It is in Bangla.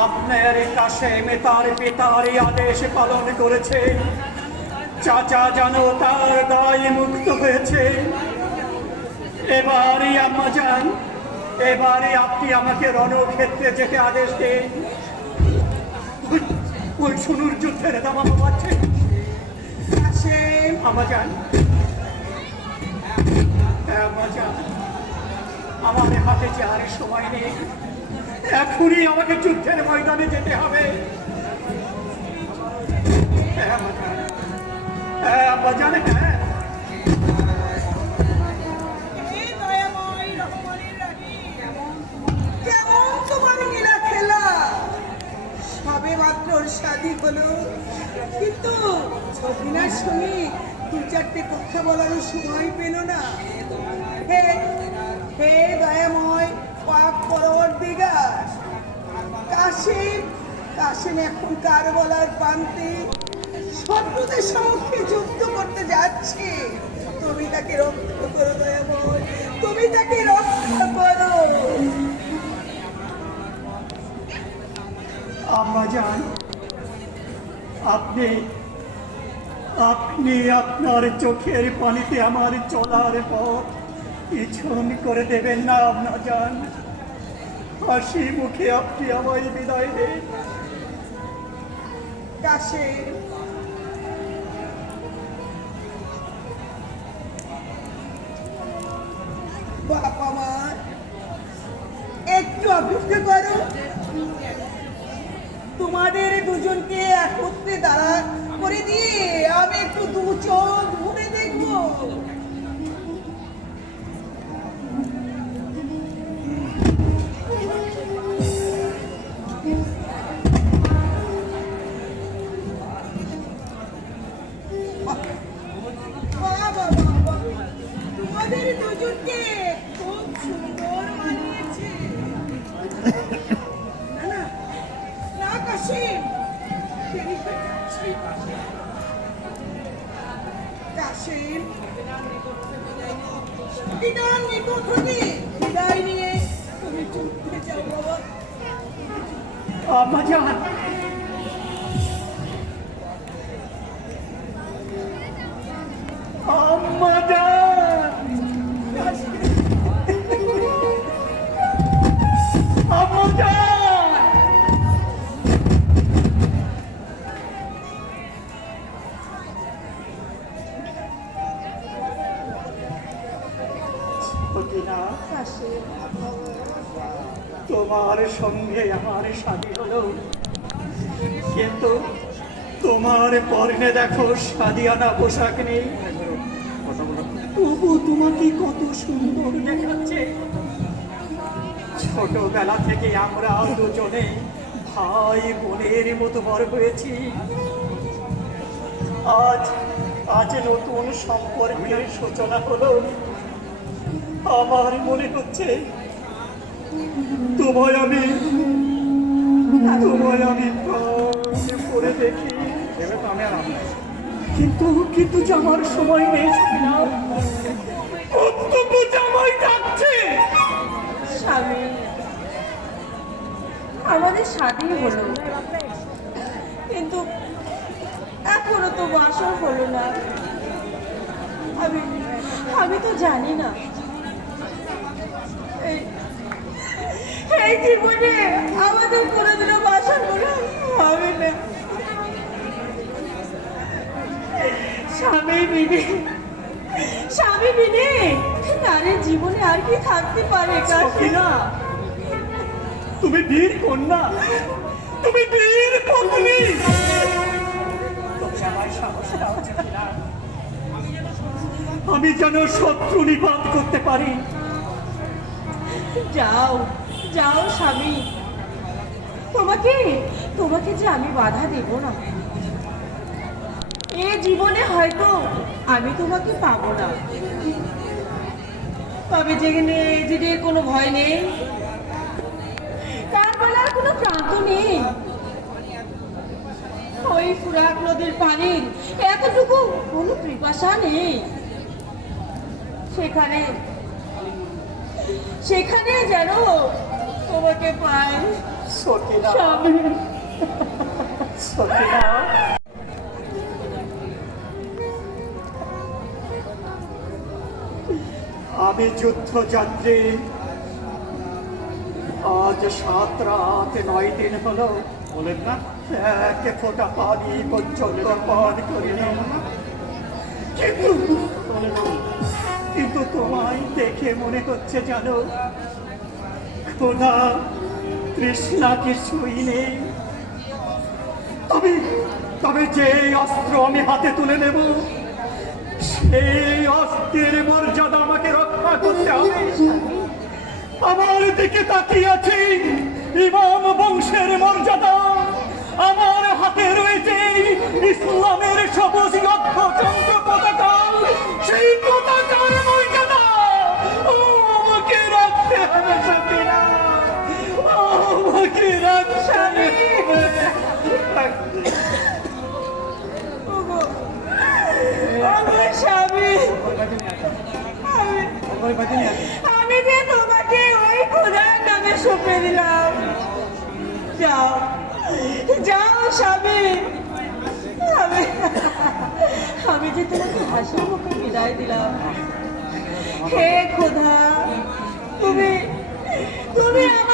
আপনার কাশেম তার পিতার আদেশ পালন করেছে, চাচা যেন তার দায় মুক্ত হয়েছে। এবারে আম্মা যান, এবারে আপনি আমাকে রণক্ষেত্রে যেতে আদেশ দিন। ওই শুনুর যুদ্ধের দামা পাচ্ছে আম্মা যান, আম্মা যান, আমার হাতে যে আর সময় নেই, এখনই আমাকে যুদ্ধের ময়দানে যেতে হবে। আম্মা জানে হ্যাঁ, শাদী হলো, কিন্তু ছবিনার সঙ্গে দু চারটে কথা বলারও সময় পেল না। হে হে দয়াময় পাক পরবর্তীকার, কাশিম কাশিম এখন কার বলার প্রান্তে শত্রুদের সম্মুখে যুদ্ধ করতে যাচ্ছে। তুমি তাকে রক্ষা করো দয়াময়, তুমি তাকে রক্ষা করো। আম্মা যান, আপনি আপনি আপনার চোখের পানিতে আমার চলার পথ পিছন করে দেবেন না আম্মা যান। হাসি মুখে আপনি আমায় বিদায় দেন। কাশিম বাবা মা, একটু অপেক্ষা করো, তোমাদের দুজনকে একত্রে দাঁড়া করে দিয়ে আমি একটু দু চোখ ঘুরে দেখবো। তোমাদের দুজনকে খুব সুন্দর মানিয়েছে। কাশিম কাশিম পিতার নিকট হতে বিদায় নিয়ে তুমি যুদ্ধে যাও বাবা। আম্মা যান, আম্মা যান, আম্মা যান। তোমার সঙ্গে আমার শাদী হলো, কিন্তু তোমার পরনে দেখো শাদিয়ানা পোশাক নেই, তবু তোমাকে কত সুন্দর দেখাচ্ছে। ছোটবেলা থেকে আমরা দুজনে ভাই বোনের মতো বড় হয়েছি। আজ আজ নতুন সম্পর্কের সূচনা হলো। আমার মনে হচ্ছে তোমায় আমি প্রাণে পড়ে দেখি, কিন্তু কিন্তু যাওয়ার সময় নেই। জামাই ডাকছে। স্বামী, আমাদের শাদী হলো, কিন্তু এখনো তো বাসর হলো না। আমি তো জানি না এই জীবনে আমাদের কোনোদিনও বাসর করা হবে না। স্বামী বিনে নারীর জীবনে আর কি থাকতে পারে? না, তুমি বীর কন্যা, তুমি বীর পত্নী, আমি যেন শত্রু নিপাত করতে পারি। যাও যাও স্বামী, তোমাকে যে আমি বাধা দেব না। এ জীবনে হয়তো আমি তোমাকে পাবো না, তবে যেখানে এজিডের কোনো ভয় নেই, কার বলার কোনো প্রান্ত নেই। ওই ফুরাত নদীর পানির এতটুকু কোনো পিপাসা নেই। সেখানে যেন তোমাকে পাই সকিনা স্বামী সকিনা আমি যুদ্ধযাত্রী আজ 7 রাত 9 দিন হলো বলেন না এক ফোঁটা পানি পর্যন্ত পান করিনি কিন্তু কিন্তু তোমায় দেখে মনে হচ্ছে জানো খোদা তৃষ্ণা কিছুই নেই তবে তবে যে অস্ত্র আমি হাতে তুলে নেব সেই অস্ত্রের মর্যাদা আমাকে রক্ষা করতে হবে আমার দিকে তাকিয়ে আছে ইমাম বংশের মর্যাদা আমার হাতে রয়েছে ইসলামের সবুজ লক্ষ্যচন্দ্র পতাকা সেই পতাকার মর্যাদা ও আমাকে রাখতে হবে সকিনা আমাকে রাখতে হবে আমার স্বামী আমি যে তোমাকে ওই খোদার নামে সঁপে দিলাম যাও যাও স্বামী আমি আমি যে তোমাকে হাসি মুখে বিদায় দিলাম হে খোদা তুমি তুমি আমার